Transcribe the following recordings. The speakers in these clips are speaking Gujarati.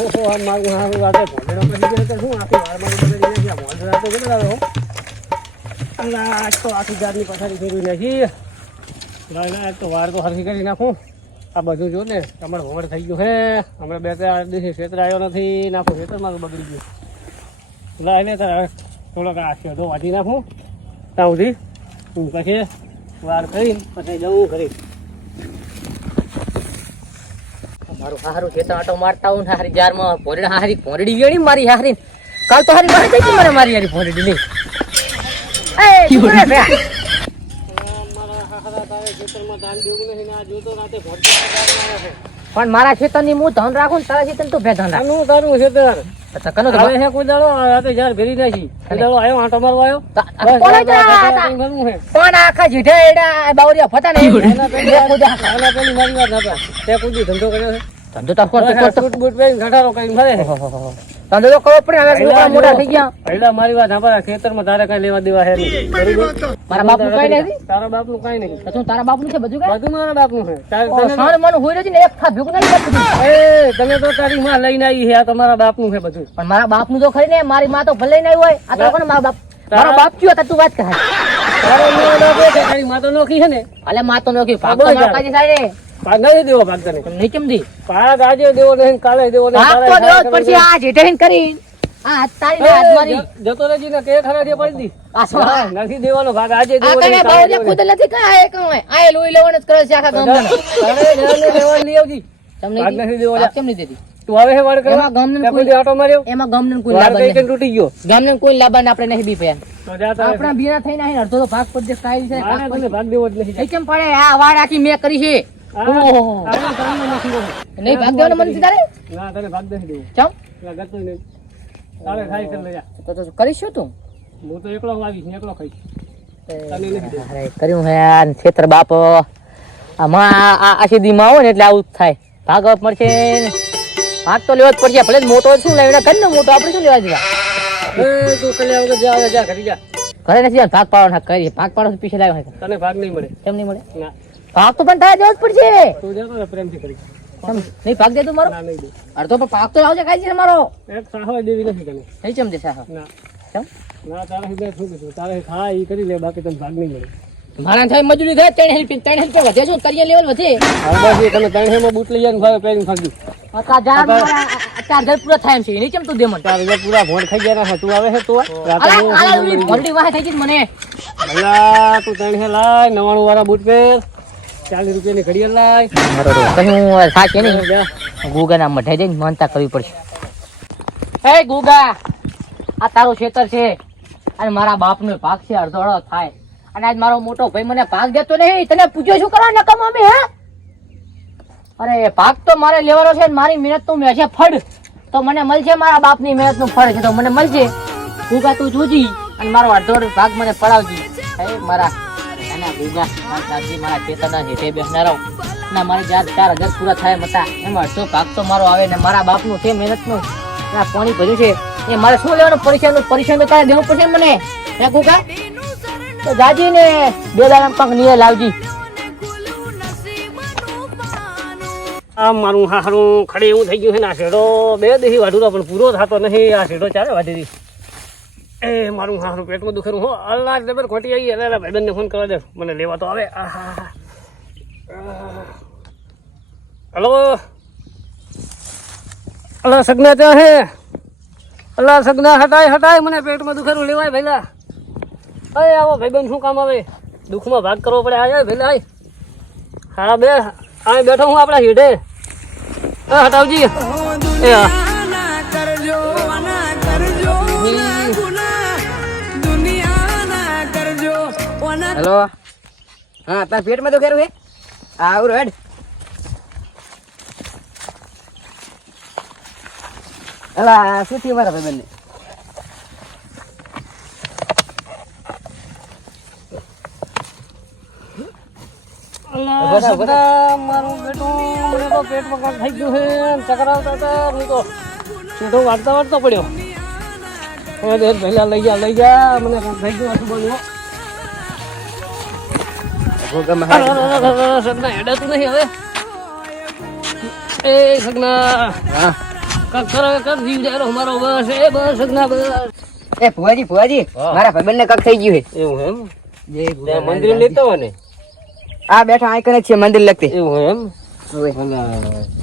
ઓહો, આ મારું તો શું? આખી વારમાં તો બગડી ગઈ. અલા, આજ તો આખી તો વાર હરખી કરી નાખું. આ બધું જો ને તમારે ભોંડ થઈ ગયું હે. હમણાં બે ત્રણ દિવસે ક્ષેત્ર આવ્યો નથી. નાખું ક્ષેત્રમાં તો બગડી ગયું. ના એને થોડોક આ શેઢો વાંચી નાખું. ત્યાં સુધી હું પછી વાર કરીને પછી જવું ઘરે. મારું હારું ખેતર આટો મારતા હું હારી જારમાં ભોંડડી હારી ભોંડડી વેણી મારી હારી કાલ તો હારી મારી જઈ મને મારી હારી ભોંડડી નહીં. એ તું રે. મારા હારા તારે ખેતરમાં ધાન દેવું નહીં ને આ જોતો રાતે છે. પણ મારા ખેતરની હું ધન રાખું ને તારા ખેતર તું બે ધન રાખું. તારું ખેતર તો કનો તો આવે છે કોઈ જાર ભેરી નાખી. કોઈ દાડો આવ્યો આંટો મારવા આવ્યો તા- બસ, કોણ આખા એડા બાવરિયા ફટા ને આના પેલી મારી વાત નતા. તે કોઈ ધંધો કર્યો છે? ધંધો તો બસ, સૂટ બૂટ પહેરીને ઘટાડો કરીને ફરે. છે. ધંધો તો ખબર પડે હવે છોકરા મોટા થઈ ગયા? પહેલા મારી વાત સાંભળ, ખેતરમાં તારે કઈ લેવા દેવા હે? મારા બાપનું કઈ નથી? તારા બાપનું કાંઈ નહીં. તો શું તારા બાપનું છે બધું કઈ? બધું મારા બાપનું છે. તારે- ઓ, સાણ મન હોય નથી ને એક ખા ભેગું નહીં. એ, તમે તો તારી માં લઈને આવી છે આ તમારા બાપનું છે બધું. પણ મારા બાપનું તો ખરી ને મારી માં તો ભલે નહીં હોય આ તો કોણ મારા બાપ? મારો બાપ કયો હતા તું વાત કહે તારો માં તો નોખી છે ને. અલે માં તો નોખી ભાગ કાજી થાય ને ભાગ નથી દેવો ભાગ તને પણ નહીં ચમદી ભાગ આજે દેવો નહીં કાલે દેવો નહીં ભાગ તો દેવો પડશે આ જેઠે કરી. આ તારી ને હાથ મારી. જતો રહેજી ને કે ખરા દે પડી દી. આ નથી દેવાનો ભાગ આજે દેવો નહીં, કાલે બાવળિયા ખુદ નથી કાંઈ એક હોય. આ લોહી લેવાનું જ કરે છે આખા ગામમાં. નહીં. લેવા લઈ આવજી. તમને ભાગ નથી દેવો કેમ નહીં દેતી? તું આવે છે વાળ કરવા? ગામને કોઈ- કોઈ આટો માર્યો? એમાં ગામને કોઈ લાભ કઈ કઈ નહીં. તૂટી ગયો? ગામને કોઈ લાભ નહીં, આપણે નહીં બી તારે. આપણા બીના થઈને આવીને અડધો તો ભાગ છે દેવો જ નથી. કેમ પડે? આ વાડ આખી મેં કરી છે. નહીં ભાગ દેવાનો મન છે તારે ના તને ભાગ નથી દેવો ચમ ના, ગતું નહીં. તારે ખાઈ કરી લેજા તો તો કરીશ તું. હું તો એકલો આવીશ ને એકલો ખાઈશ. તને નથી દેવું. અરે કર્યું હે આ બાપ. આમાં આ આ આવે ને એટલે આવું થાય. ભાગ ને. ભાગ તો લેવો જ પડશે. ભલે મોટો શું લેવા ને મોટો આપણે શું લેવા જવા? તું કલ્યા વગર જા જા ઘરે જા. ઘરે નથી ભાગ પાડવાનો કરી ભાગ પાડો પીછે લાવ્યો તને ભાગ નહીં મળે. કેમ નહીં મળે? ના. ભાગ તો પણ થાય જ પડશે. તું જતો પ્રેમથી કરી. નહીં પાક દે તું મારો? અડધો પણ પાક તો આવજે ખાઈ છે મારો. એક સાહો દેવી નથી તને નહીં ચમ દે સાહો. ના. ચમ ના તારા હિદે શું કીધું? તારે ખા ઈ કરી લે બાકી તને ભાગ નહીં મળે. મારા થાય મજૂરી થાય ત્રણ હેલ્પ ત્રણ હેલ્પ વધે શું કરીએ લેવલ વધે. બસ તમે ત્રણ હેમાં બૂટ લઈ જાય ભાવે પહેરીને ફરજો આ તા જાર મારા આ ચાર ઘર પૂરા થાય એમ છે નહીં ચમ તું દે મને તારે જે પૂરા ભોંડ ખાઈ ગયા ના તું આવે છે તું રાતે. ભરડી વાહ થઈ ગઈ મને. ભલા તું ત્રણ લાય નવાણું વાળા બૂટ પહેર. ચાલીસ રૂપિયાની ઘડિયાળ લાય. કશું સાચે નહીં. જા. ગુગા ના મઢે જઈને માનતા કરવી પડશે. એ ગુગા આ તારું ખેતર છે. અને મારા બાપનો ભાગ છે અડધો અડધો થાય. અને આજ મારો મોટો ભાઈ મને ભાગ દેતો નહીં. તને પૂછ્યો શું કરવા નકમ અમે હે? અરે ભાગ તો મારે લેવાનો છે મારી મહેનતનું મેં છે ફળ. તો મને મળશે મારા બાપની મહેનતનું ફળ છે તો મને મળશે. ગુગા તું જોજી અને મારો અડધો અડધો ભાગ મને પડાવજી. હે મારા. નાના ગુગા મારા ખેતરના હેઠે બેસનારો ના, મારી જાત ચાર હજાર પૂરા થાય મતા એમ અડધો પાક તો મારો આવે ને મારા બાપનું છે મહેનતનું. આ પાણી ભર્યું છે. એ મારે શું લેવાનું? પરીક્ષાનું પરીક્ષા તો કાંઈ દેવું પડશે મને? હે ગુગા તો જાજી ને બે દાડા પગ નીએ લાવજી. આ મારું હારું ખડે એવું થઈ ગયું છે ને, આ શેડો બે દેહી વાઢુરો પણ પૂરો થતો નહીં. આ શેડો ચારે વાઢી એ, મારું હારું પેટમાં દુખેરું હો અલ્લા જબર ખોટી આવી અલ્લા ભાઈબંધને ફોન કરવા દે. મને લેવા તો આવે. હલો. અલ્લા સગના ત્યાં હે. અલ્લા સગના હટાય હટાય. મને પેટમાં દુખેરું લેવાય ભેલા અરે, આવો ભાઈબંધ, શું કામ આવે? દુઃખમાં ભાગ કરવો પડે. આય ભેલા હા બે આ બેઠો હું આપણા હેઠે હા હટાવજી. એ, હા. હેલો. હા તાર પેટમાં તો કેરું હે? આવું હેડ. અલા શું થયું મારા અલ્લા મારું બેટું પેટમાં થઈ ગયું છે ચક્કર આવતા હતા હું તો સીધો વાળતા વાળતો પડ્યો. પહેલા લઈ ગયા લઈ ગયા મને થઈ ગયું હતું બન્યું સગના હેડાતું નહીં હવે. એ સગના હા. કર કર જીવ જારો મારો બસ. એ બસ સગના બસ. એ ભુવાજી ભુવાજી હા. મારા ભાઈબંધને કક થઈ ગયું છે. એવું એમ? મંદિર લેતો હોય ને? આ બેઠા આઈ કને છે મંદિર લગતી. એવું એમ?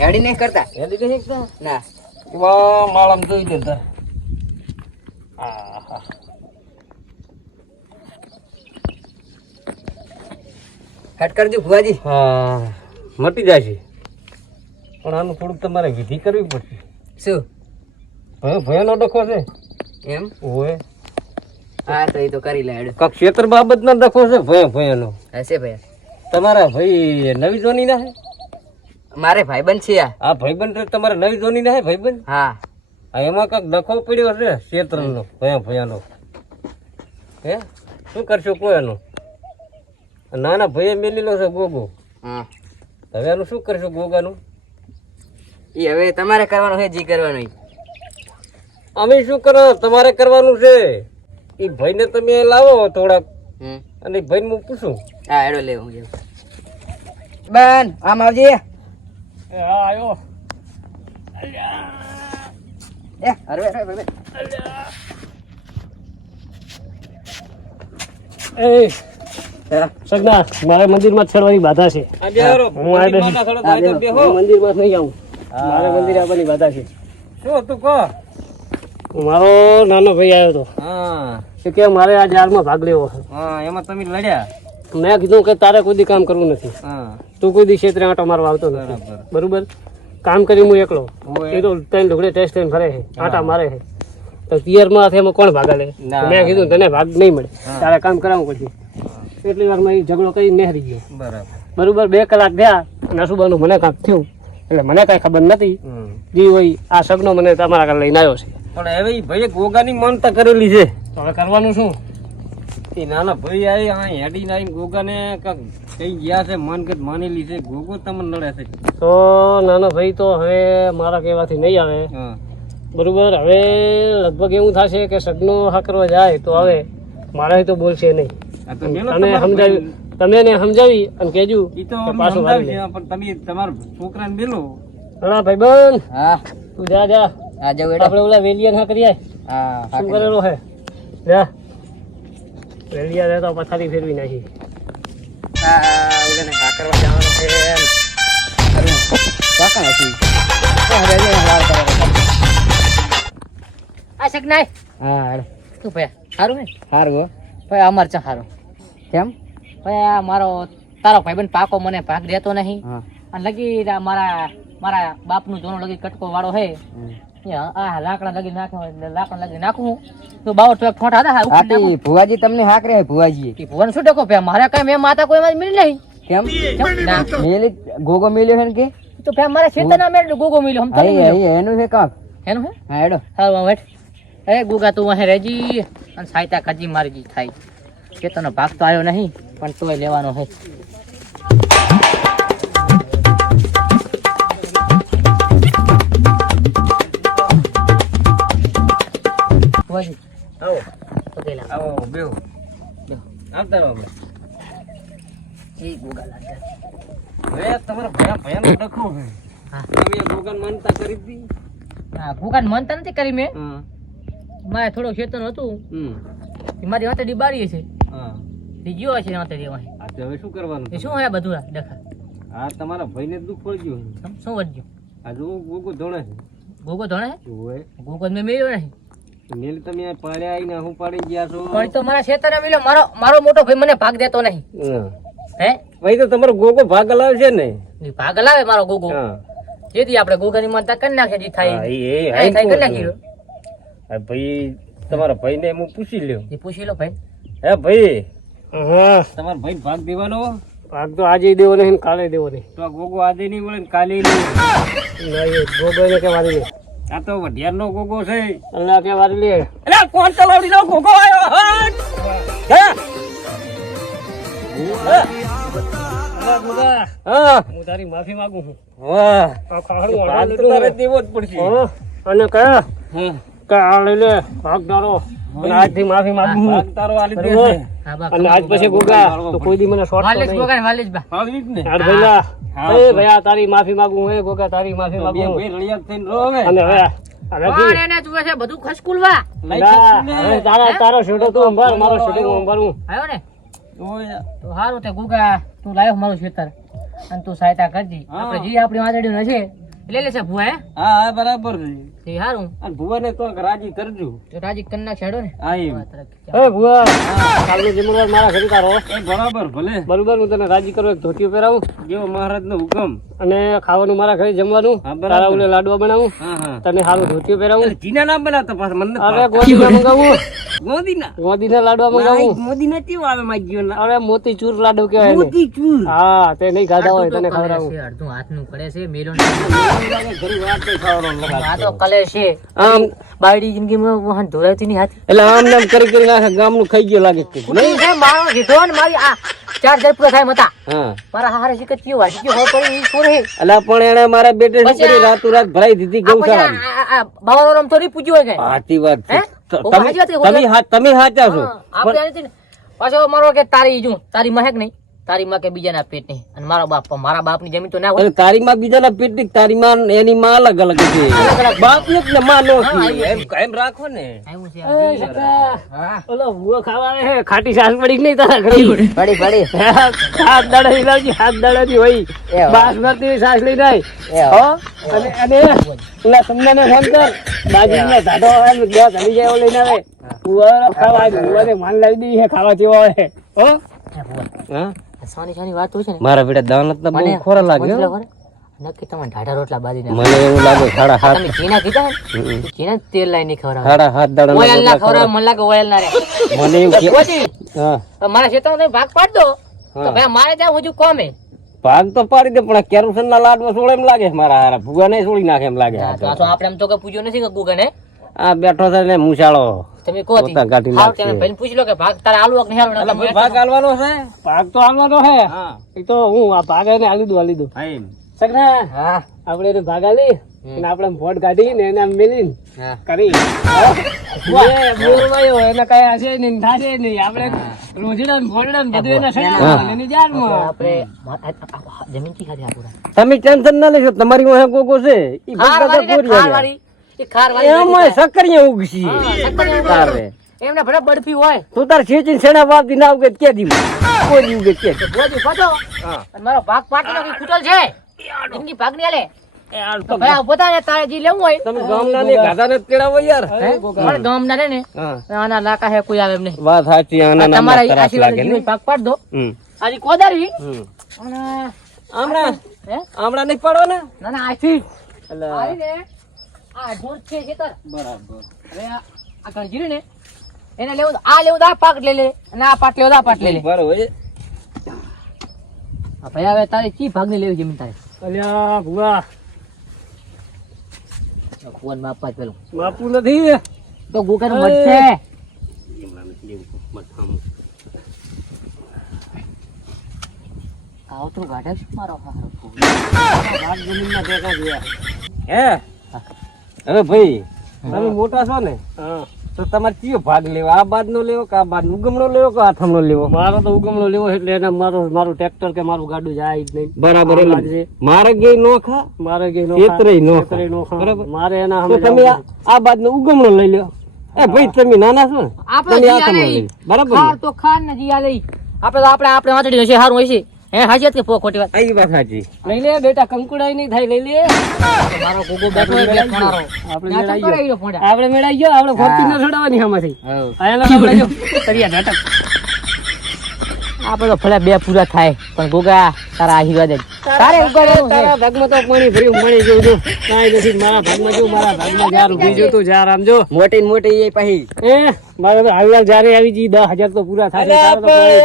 હેડી નહીં કરતા. હેડી નહીં એકતા ના. એમાં માળામ જોઈ દેતા આહા. હટ કરજો ભુવાજી? હા મટી જાય છે પણ આનું થોડુંક તમારે વિધિ કરવી પડશે. શું? ભય ભયોનો ડખો છે? એમ? ઓય હા તો એ તો કરી લેડ કક ક્ષેત્ર બાબતનો ડખો છે? ભયો ભયોનો. હશે ભાઈ તમારા ભાઈ નવી જોની ના હે મારે ભાઈબંધ છે આ. આ ભાઈબંધ તમારે તમારા નવી જોની ના હે ભાઈબંધ? હા. આ એમાં કાંક ડખો પડ્યો છે ક્ષેત્રનો ભયા ભયાનો. હે? શું કરશો કોઈ એનું? નાના ભાઈએ મેલેલો છે ગોગો. હા. હવે આનું શું કરશું ગોગાનું? એ હવે તમારે કરવાનું છે જી કરવાનું અમે શું કરો? તમારે કરવાનું છે. એ ભાઈને તમે લાવો થોડાક. હમ. અને ભાઈને હું પૂછું. હા એડો લે હું બેન આમ આવજે. હા આયો. એ અરે અરે અરે એ. સગના મારે મંદિરમાં છેડવાની બાધા છે. હું આ. મંદિરમાં નહીં આવું. મારે મંદિર આવવાની બાધા છે. શું તું કહો? મારો નાનો ભાઈ આવ્યો હતો. હા. કે મારે આ જારમાં ભાગ લેવો હા એમાં તમે લડ્યા. મેં કીધું કે તારે કોઈ દી કામ કરવું નથી. તું કોઈ દી ક્ષેત્રે આંટો મારવા આવતો નથી. બરોબર. કામ કરી હું એકલો. એ તો ત્રણ ઢોકળે ટેસ્ટ લઈને ફરે છે. આંટા મારે છે. તો પિયરમાં એમાં કોણ ભાગા લે મેં કીધું તને ભાગ નહીં મળે. તારે કામ કરાવવું પડશે. એટલી વારમાં એ ઝઘડો કરી નહેરી ગયો. બરાબર. બરોબર બે કલાક થયા અને અશુબાનું મને કાંક થયું. એટલે મને કાંઈ ખબર નથી. જે હોય આ સગનો મને તમારા ઘરે લઈને આવ્યો છે. પણ હવે ભાઈ ભાઈએ ગોગાની માનતા કરેલી છે. તો હવે કરવાનું શું? એ નાના ભાઈ આવી આ હેડીને આવીને ગોગાને કાંક કઈ ગયા છે મન કે માનેલી છે. ગોગો તમને લડે છે. તો નાનો ભાઈ તો હવે મારા કહેવાથી નહીં આવે. બરોબર હવે લગભગ એવું થશે કે સગનો હા કરવા જાય તો હવે મારાથી તો બોલશે નહીં. તમે સમજાવી તમે એને સમજાવી અને કહેજો ઈ તો કે અમે પાછું પણ તમે તમારા છોકરાને મેલો. હા બન હા. તું જા જા. આ જાવ હેડો આપણે ઓલા વેલિયન હા કરીએ હા હા શું કરેલો હે? જા. વેલિયા રહે તો પથારી ફેરવી નાખી. હા ઓલાને હા કરવા જવાનું છે એમ. ખરું. કાકા નથી આ સગનાય. હા તું ભાઈ સારું હે? હારું હો. ભાઈ અમાર ચા સારું કેમ ભાઈ મારો તારો ભાઈબંધ પાકો મને ભાગ દેતો નહીં. અને લગી મારા મારા બાપનું જોનો લગી કટકો વાળો હે. હમ. યા, આ લાકડા લગી નાખો લાકડા લગી નાખું તો બાવો તો ઠોઠા હતા હા, ઉખડી નાખું. આથી ભુવાજી તમને હાક રહે ભુવાજી ભુવન શું ટકો પે? મારે કઈ મેં માતા કોઈ માં મિલી નહીં. કેમ? કેમ? મેલી ગોગો મેલ્યો છે કે? તો પે મારે છેતર ના ગોગો મિલ્યો હમ તો નહીં અહીં મિલ્યો. અહીં એનું છે કાંક એનું હે? હા હેડો. હા વેઠ એ ગુગા તું અહીં રહેજી અને સાયતા ખજી મારી થાય. ચેતનો ભાગ તો આવ્યો નહીં પણ તોય લેવાનો હે ભુવાજી, આવો. પગે લાગો. આવો બેહો. બેહો. આવતા રહો અમે. એ ગુગા લાગે. હવે તમારા ભયા ભયાનો ડખો છે હા. તમે માનતા કરી દી. હા ગુગાને માનતા નથી કરી મેં. મારે થોડો ચેતન હતું. મારી હાથે ડીબારી છે. ગયો છે વાતે દેવા આ તો હવે શું કરવાનું શું હે બધું ડખા આ તમારા ભાઈને દુઃખ પડી ગયું છે. શું વધ્યું આ જો ગોગો ધોણે છે. ગોગો ધોણે? ઓય ગોગો મેં મેળ્યો નહીં. મેલ તમે પાડ્યા આવીને હું પાડી ગયા છો. પણ તો મારા ખેતરે મિલ્યો મારો મારો મોટો ભાઈ મને ભાગ દેતો નહીં. હે. ભાઈ તો તમારો ગોગો ભાગ લાવશે ને. ઈ ભાગ લાવે મારો ગોગો. જેથી આપણે ગોગાની માનતા કરી નાખે જી થાય. એ- એ થાય કરી નાખી. ભાઈ તમારા ભાઈને હું પૂછી લ્યો. એ પૂછી લો ભાઈ. હે ભાઈ હા તમારા ભાઈ ભાગ દેવાનો? ભાગ તો આજે દેવો નહીં કાલે દેવો નહીં. તો ગોગો આજે નહીં મળે ને કાલે નહીં કે વારી લે. આ તો વઢિયારનો ગોગો છે. અલ્લાહ કે વારી લે. અરે કોણ ચલાવડી નો ગોગો આવ્યો? હે? ગોગા હા. હું? તારી માફી માંગુ છું. દેવો જ પડશે. અને કયા? હા? કે આ લઈ લે ભાગ અને આજથી માફી માંગુ છું. ભાગ તારો આલી દે બરોબર? છે. હા, બા, અને આજ પછી ગુગા તો કોઈ દી મને શોર્ટ વાલેશ ગોગા ને બા. આવી ને હાડ ભઈલા એ ભયા તારી માફી માંગુ હે ગોગા તારી માફી માંગુ થઈને હવે. અને હવે બધું ખસકુલવા તારા તું અંબાર મારો શેઠો હું અંબારું આવ્યો ને તો સારું તે ગુગા તું લાવ્યો મારું ખેતર અને તું સહાયતા કરજી. આપણે જે આપણી વાદળીઓ છે લઈ છે ભુવા હે? હા હા બરાબર છે. તે સારું અને ભુવાને તો રાજી કરજો. તો રાજી કન્ના છેડો ને? હા એમ. એ ભુવા કાલનો જમણવાર મારા ઘરે તારો. એ બરાબર ભલે. બરોબર હું તને રાજી કરું એક ધોતિયો પહેરાવું. જેવો મહારાજ નો હુકમ. અને ખાવાનું મારા ઘરે જમવાનું. તારા ઓલે લાડવા બનાવું. હા હા. તને સારું ધોતિયો પહેરાવું. જીના ના બનાવતા પાછા મને અરે ગોદીના મંગાવું. મોદી ગોદીના લાડવા મંગાવું. મોદી ના કેવું આવે માગ્યો ના અરે મોતીચૂર લાડુ કહેવાય મોતીચૂર? મોતી ચૂર હા તે નહીં ખાધા હોય તને ખવડાવું. અડધું હાથનું પડે છે? મેલો ઘરી વાત નહીં ખાવાનો લગાડ. આ તો કલે છે આમ બાયડી જિંદગીમાં વાહન ધોરાતી નહીં હાથી. એટલે આમ નામ કરી કરી આખા ગામનું ખાઈ ગયો લાગે છે. નહીં? છે મારો જીધો ને મારી આ ચાર હજાર પૂરા થાય મતા હા. મારા હારે શીખત કયો વાંચી ગયો હોય પડી ઈ છોરે અલા પણ એને મારા બેટે શું પછી કર્યું? રાત ભરાઈ દીધી આ આ- બાવાનો રમ તો નહીં પૂજ્યો હોય કઈ સાચી વાત છે. હે? ત- ઓ, તમે છે, તમે છો. આપણે છે પાછો મારો કે તારી જો તારી મહેક નહીં. તારી માં કે બીજાના પેટની અને મારા બાપ મારા બાપની જમીન તો ના હોય? તારી માં બીજાના પેટની તારી માં એની માં અલગ અલગ છે. બાપ એક ને માં નો છે. એમ એમ રાખો ને. ઓલો ભૂવો ખાવા આવે ખાટી સાસ પડી કે નહીં તારા ઘરે? પડી પડી. હાથ દાડા લાવજી હાથ દાડા હોય. બાસમતી સાસ લઈ જાય હો? અને અને પેલા ને ફોન કર. બાજરીનો ઢાઢો આવે ને બે ઘડી જાય એવો લઈને આવે. ભૂવાનો ખાવા આવે ભૂવાને માન લાવી દઈએ ખાવા જેવો આવે હો? હા? સાની સાની વાત હોય છે ને. મારા બેટા દાનત તો બહુ ખોરા લાગે? નક્કી તમે ઢાઢા રોટલા બાજી. મને એવું લાગે સાડા હાથ તમે જીના કીધા ને જીના તેલ લાઈ નહીં ખવડાવે સાડા હાથ દાડા ઓયલ ના ખવડાવે મને લાગે ઓયલ ના રે મને એવું કે હા. મારા ખેતરમાં તમે ભાગ પાડ દો. તો ભાઈ મારે ત્યાં હજુ કોમે ભાગ તો પાડી દે પણ કેરોસન ના લાડવા સોળે એમ લાગે મારા હારા ભૂગા ને સોળી નાખે એમ લાગે તો. આપણે એમ તો કે પૂજો નથી કે ગુગન હે આ બેઠો છે ને મૂછાળો. તમે કહો પૂછી લો કે ભાગ તારે આલુ કે નહીં આલુ? એટલે ભાઈ ભાગ આલવાનો છે? ભાગ તો આવવાનો હે. એ તો હું આ ભાગ એને આલી દઉં આલી દઉં. સગના હા. આપણે એને ભાગ આલી અને આપણે ફોટ કાઢી ને એને મેલી કરી. તમે ટેન્શન ના લેશો તમારી વાહે કોકો છે. ને એ ખાર વાળી એમાંય સક્કરિયા ઉગશી. તારે. એમને ભલે બરફી હોય. તું તાર ખેંચીને શેણા વાળતી ના ઉગે કે દી કોઈ દી ઉગે કે બોજી પાછો મારો ભાગ પાટી નાખી ખૂટલ છે. જિંદગી ભાગની આલે તો ભાઈ ઊભો થા ને તારે જે લેવું હોય. તમે ગામના ને ગાધાને જ તેડાવો યાર? હે? પણ ગામના રે ને હા. આના લાકા હે કોઈ આવે એમ નહીં. વાત સાચી આના નામમાં તમારા તરાસ આશીર્વાદ લાગે જીવો ને ભાગ પાડ દો. હમ. આજી કોદારી. હમ. અને આમળા હે? આમળા નહીં પડો ને ના ના આથી એટલે આવી ને આ ઢોર છે ખેતર. બરાબર. હવે આ ને એને લેવું આ લેવું આ પાક લે લે અને આ પાટ લેવું આ પાટ લે લે. બરોબર આ ભાઈ હવે તારે ચી ભાગની લેવી જમીન તારે? અલ્યા ભુવા. ફોનમાં આપવા પેલું. બાપુ નથી. તો ગુકર મળશે ગાઢે મારો હારો જોયા હે. હવે ભાઈ તમે મોટા છો ને હા. તો તમારે કયો ભાગ લેવો? આ બાદ નો લેવો કે આ બાદ ઉગમનો લેવો કે આથમ નો લેવો? મારો તો ઉગમણો લેવો એટલે એને મારો મારું ટ્રેક્ટર કે મારું ગાડું જાય જ નહીં. બરાબર. મારે ગઈ નોખા મારે કઈ નો નો નો ખા. બરાબર. મારે એના તમે આ બાદ નો ઉગમણો લઈ લ્યો. એ ભાઈ તમે નાના છો ને આપણે જીયા લઈ. લઈ બરાબર તો ખાર ને જીયા લઈ. આપણે તો આપણે આપણે વાંચડી હશે સારું હશે હે હાજી કે પો ખોટી વાત. આઈ વાત હાજી. લઈ લે બેટા કંકુડાઈ નહીં થાય લઈ લે. મારો ગોગો બેઠો હોય ખણારો આપણે મેળાઈ ગયો. આપણે મેળાઈ ગયો આપણે ફોર્ચ્યુનર ન છોડવાની હવ. આયેલા આપણે જો તરિયા ઝાટક આપણે તો બે પૂરા થાય પણ ગોગા તારા આશીર્વાદ જ. તારે ઉપર તારા ભાગમાં તો પાણી ભર્યું પાણી જેવું જો. કાંઈ નથી મારા ભાગમાં જો મારા ભાગમાં જાર ઊભી જો તું જાર આમ જો. મોટી ને મોટી એ પાહી. એ મારે તો હાલ જારે આવી જી દસ હજાર તો પૂરા પણ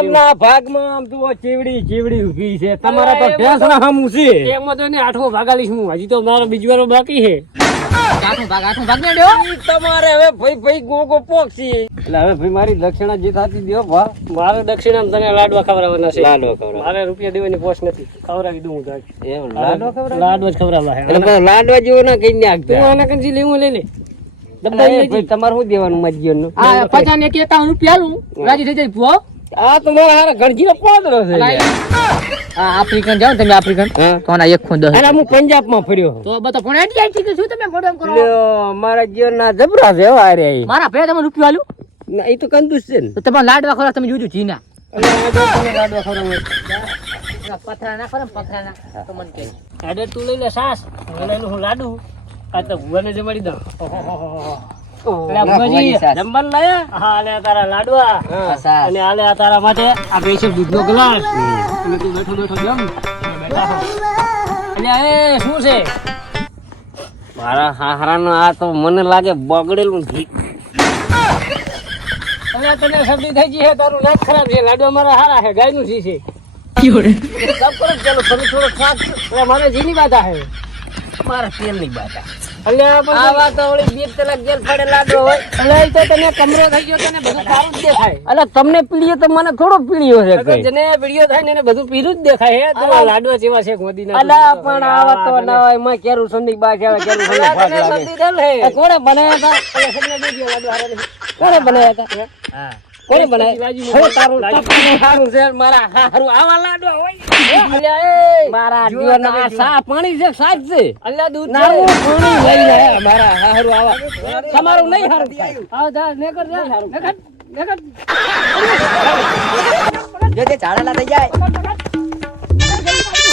એમના ભાગમાં આમ જુઓ ચીવડી ચીવડી ઊભી છે. તમારા તો ભેંસના હામું છે. એમાં તો એને આઠમો ભાગાલીશ હું. હજી તો મારો બીજવાનો બાકી છે. આઠમો ભાગ આઠમો ભાગ ને ઈ તમારે હવે ભાઈ ભાઈ ગોગો પોકસી એટલે હવે ભાઈ મારી દક્ષિણા જે થાતી દ્યો ભા. મારે દક્ષિણામાં તને લાડવા ખવડાવવાના છે. લાડવા ખવડાવ. મારે રૂપિયા દેવાની પોસ્ટ નથી. ખવડાવી દઉં હું એમ લાડવા ખવડાવ? લાડવા જ ખવડાવવા એટલે લાડવા જેવો ના કઈ નાખતા. તું આના કંજી લેવું લઈ લે. તમારે શું દેવાનું મજ્જીવનનું? આ પચાસ ને એકાવન રૂપિયા રાજી થઈ જાય આ તો મારા હારા ગણજીનો પોદરો છે આ આફ્રિકન જાઓ તમે આફ્રિકન. તો એક ખૂણ દસ અને હું પંજાબમાં ફર્યો તો આઈ શું તમે મોઢું કરો? લ્યો, મારા જીવનના જબરા છે મારા ભાઈ તમે રૂપિયો ના, ઈ તો કંદુસ છે ને. તમારા લાડવા ખરા તમે જોજો ચીના અને આ જો લાડવા ખવડાવો. પથરા ના ખરા પથરા ના તો મને કહે આડે તું લઈ લે સાસ હું હું લાડુ. આ તો ભુવાને જમાડી દઉં. ના, તારા લાડવા. અને આલે તારા માટે આ સ્પેશિયલ દૂધનો ગ્લાસ. અને તું બેઠો બેઠો જમ બેઠા એ શું છે? મારા હાહરાનો આ તો મને લાગે બગડેલું ઘી અને તને શરદી થઈ ગઈ છે તારું નાક ખરાબ છે. લાડવા મારા હારા છે ગાયનું સી છે? સબ કરો ચાલો થોડું થોડું શાક મારે જીની બાધા છે? મારા તેલની બાટા આ પણ- આ વાત ઓળી બે ગેલ પડે હોય. તો તને કમરો થઈ ગયો તને બધું સારું જ દેખાય. અલે તમને પીડીયો તો મને થોડો પીળીઓ છે કઈ. જેને વીડિયો થાય ને એને બધું પીરું જ દેખાય હે? તો લાડવા જેવા છે મોદીના અલા પણ આવા તો ના હોયમાં કેરું સંદી બા છે કેરું સંદી લાગે કોણે બનાવ્યા હતા? અલા સપના લાડવા હારા. કોણે બનાવ્યા હતા? હા. કોણે તારું હારું છે. મારા હારું આવા લાડવા હોય. અલ્યા એ મારા જીવન તમે આ જુઓ. સા પાણી છે સાજ છે. અલ્યા દૂધ છે. પાણી લઈને આયા મારા હારું આવા. તમારું નહીં હારું આવ જા નેકર જા. નેકર નેકર. જો તે ઝાડાલા થઈ જાય. પકડ, પકડ.